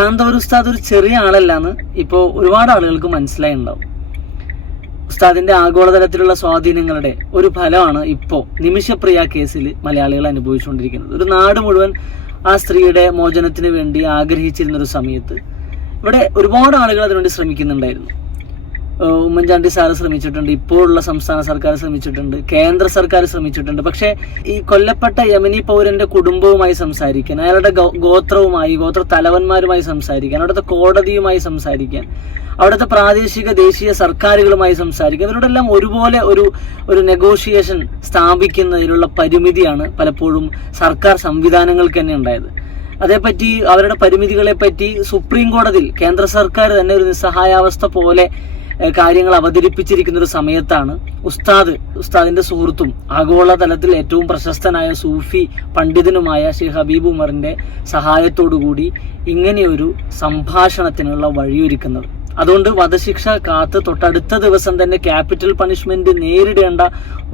കാന്തപുരം ഉസ്താദ് ഒരു ചെറിയ ആളല്ലാന്ന് ഇപ്പോൾ ഒരുപാട് ആളുകൾക്ക് മനസ്സിലായിട്ടുണ്ടാവും. ഉസ്താദിന്റെ ആഗോളതലത്തിലുള്ള സ്വാധീനങ്ങളുടെ ഒരു ഫലമാണ് ഇപ്പോൾ നിമിഷപ്രിയ കേസിൽ മലയാളികൾ അനുഭവിച്ചുകൊണ്ടിരിക്കുന്നത്. ഒരു നാട് മുഴുവൻ ആ സ്ത്രീയുടെ മോചനത്തിന് വേണ്ടി ആഗ്രഹിച്ചിരുന്ന ഒരു സമയത്ത് ഇവിടെ ഒരുപാട് ആളുകൾ അതിനുവേണ്ടി ശ്രമിക്കുന്നുണ്ടായിരുന്നു. ഉമ്മൻചാണ്ടി സാറ് ശ്രമിച്ചിട്ടുണ്ട്, ഇപ്പോഴുള്ള സംസ്ഥാന സർക്കാർ ശ്രമിച്ചിട്ടുണ്ട്, കേന്ദ്ര സർക്കാർ ശ്രമിച്ചിട്ടുണ്ട്. പക്ഷേ ഈ കൊല്ലപ്പെട്ട യമനി പൗരന്റെ കുടുംബവുമായി സംസാരിക്കാൻ, അയാളുടെ ഗോത്രവുമായി, ഗോത്ര തലവന്മാരുമായി സംസാരിക്കാൻ, അവിടുത്തെ കോടതിയുമായി സംസാരിക്കാൻ, അവിടുത്തെ പ്രാദേശിക ദേശീയ സർക്കാരുകളുമായി സംസാരിക്കാൻ, ഇവരോടെല്ലാം ഒരുപോലെ ഒരു നെഗോഷിയേഷൻ സ്ഥാപിക്കുന്നതിലുള്ള പരിമിതിയാണ് പലപ്പോഴും സർക്കാർ സംവിധാനങ്ങൾക്ക് തന്നെ ഉണ്ടായത്. അതേപ്പറ്റി അവരുടെ പരിമിതികളെ പറ്റി സുപ്രീം കോടതിയിൽ കേന്ദ്ര സർക്കാർ തന്നെ ഒരു നിസ്സഹായാവസ്ഥ പോലെ കാര്യങ്ങൾ അവതരിപ്പിച്ചിരിക്കുന്ന ഒരു സമയത്താണ് ഉസ്താദിന്റെ സുഹൃത്തും ആഗോളതലത്തിൽ ഏറ്റവും പ്രശസ്തനായ സൂഫി പണ്ഡിതനുമായ ഷെയ്ഖ് ഹബീബ് ഉമറിന്റെ സഹായത്തോടുകൂടി ഇങ്ങനെയൊരു സംഭാഷണത്തിനുള്ള വഴിയൊരുക്കുന്നത്. അതുകൊണ്ട് വധശിക്ഷ കാത്ത് തൊട്ടടുത്ത ദിവസം തന്നെ ക്യാപിറ്റൽ പണിഷ്മെന്റ് നേരിടേണ്ട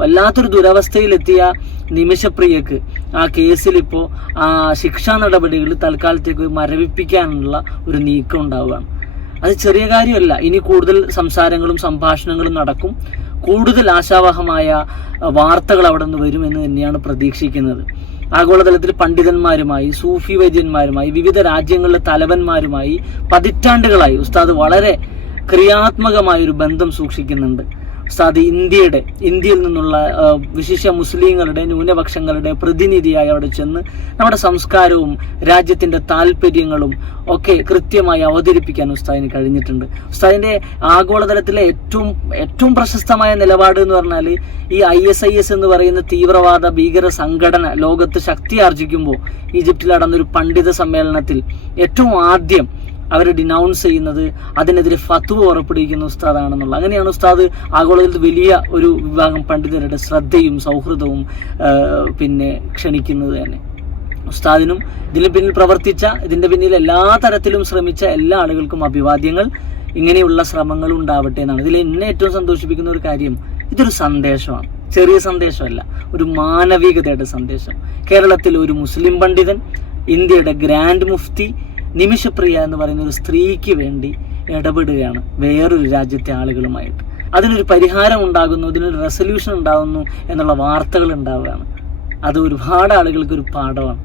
വല്ലാത്തൊരു ദുരവസ്ഥയിലെത്തിയ നിമിഷപ്രിയക്ക് ആ കേസിൽ ഇപ്പോൾ ആ ശിക്ഷാ നടപടികൾ തൽക്കാലത്തേക്ക് മരവിപ്പിക്കാനുള്ള ഒരു നീക്കം ഉണ്ടാവുകയാണ്. അത് ചെറിയ കാര്യമല്ല. ഇനി കൂടുതൽ സംസാരങ്ങളും സംഭാഷണങ്ങളും നടക്കും. കൂടുതൽ ആശാവഹമായ വാർത്തകൾ അവിടെ നിന്ന് വരുമെന്ന് തന്നെയാണ് പ്രതീക്ഷിക്കുന്നത്. ആഗോളതലത്തിൽ പണ്ഡിതന്മാരുമായി, സൂഫി വൈദ്യന്മാരുമായി, വിവിധ രാജ്യങ്ങളിലെ തലവന്മാരുമായി പതിറ്റാണ്ടുകളായി ഉസ്താദ് വളരെ ക്രിയാത്മകമായ ഒരു ബന്ധം സൂക്ഷിക്കുന്നുണ്ട്. ഉസ്താദ് ഇന്ത്യയിൽ നിന്നുള്ള വിശിഷ്യ മുസ്ലിങ്ങളുടെ, ന്യൂനപക്ഷങ്ങളുടെ പ്രതിനിധിയായി അവിടെ ചെന്ന് നമ്മുടെ സംസ്കാരവും രാജ്യത്തിന്റെ താല്പര്യങ്ങളും ഒക്കെ കൃത്യമായി അവതരിപ്പിക്കാൻ ഉസ്താദിന് കഴിഞ്ഞിട്ടുണ്ട്. ഉസ്താദിന്റെ ആഗോളതലത്തിലെ ഏറ്റവും പ്രശസ്തമായ നിലപാട് എന്ന് പറഞ്ഞാൽ ഈ ISIS എന്ന് പറയുന്ന തീവ്രവാദ ഭീകര സംഘടന ലോകത്ത് ശക്തി ആർജിക്കുമ്പോൾ ഈജിപ്തിൽ നടന്നൊരു പണ്ഡിത സമ്മേളനത്തിൽ ഏറ്റവും ആദ്യം അവരെ ഡിനൗൺസ് ചെയ്യുന്നത്, അതിനെതിരെ ഫത്വ പുറപ്പെടുവിക്കുന്ന ഉസ്താദാണെന്നുള്ള. അങ്ങനെയാണ് ഉസ്താദ് ആഗോളതലത്തിൽ വലിയ ഒരു വിഭാഗം പണ്ഡിതരുടെ ശ്രദ്ധയും സൗഹൃദവും ക്ഷണിക്കുന്നത് തന്നെ. ഉസ്താദിനും ഇതിന് പിന്നിൽ പ്രവർത്തിച്ച, ഇതിന്റെ പിന്നിൽ എല്ലാ തരത്തിലും ശ്രമിച്ച എല്ലാ ആളുകൾക്കും അഭിവാദ്യങ്ങൾ. ഇങ്ങനെയുള്ള ശ്രമങ്ങൾ ഉണ്ടാവട്ടെ എന്നാണ്. ഇതിൽ എന്നെ ഏറ്റവും സന്തോഷിപ്പിക്കുന്ന ഒരു കാര്യം, ഇതൊരു സന്ദേശമാണ്, ചെറിയ സന്ദേശമല്ല, ഒരു മാനവികതയുടെ സന്ദേശം. കേരളത്തിൽ ഒരു മുസ്ലിം പണ്ഡിതൻ, ഇന്ത്യയുടെ ഗ്രാൻഡ് മുഫ്തി നിമിഷപ്രിയ എന്ന് പറയുന്ന ഒരു സ്ത്രീക്ക് വേണ്ടി ഇടപെടുകയാണ് വേറൊരു രാജ്യത്തെ ആളുകളുമായിട്ട്. അതിനൊരു പരിഹാരം ഉണ്ടാകുന്നു, ഇതിനൊരു റെസൊല്യൂഷൻ ഉണ്ടാകുന്നു എന്നുള്ള വാർത്തകൾ ഉണ്ടാവുകയാണ്. അത് ഒരുപാട് ആളുകൾക്ക് ഒരു പാഠമാണ്.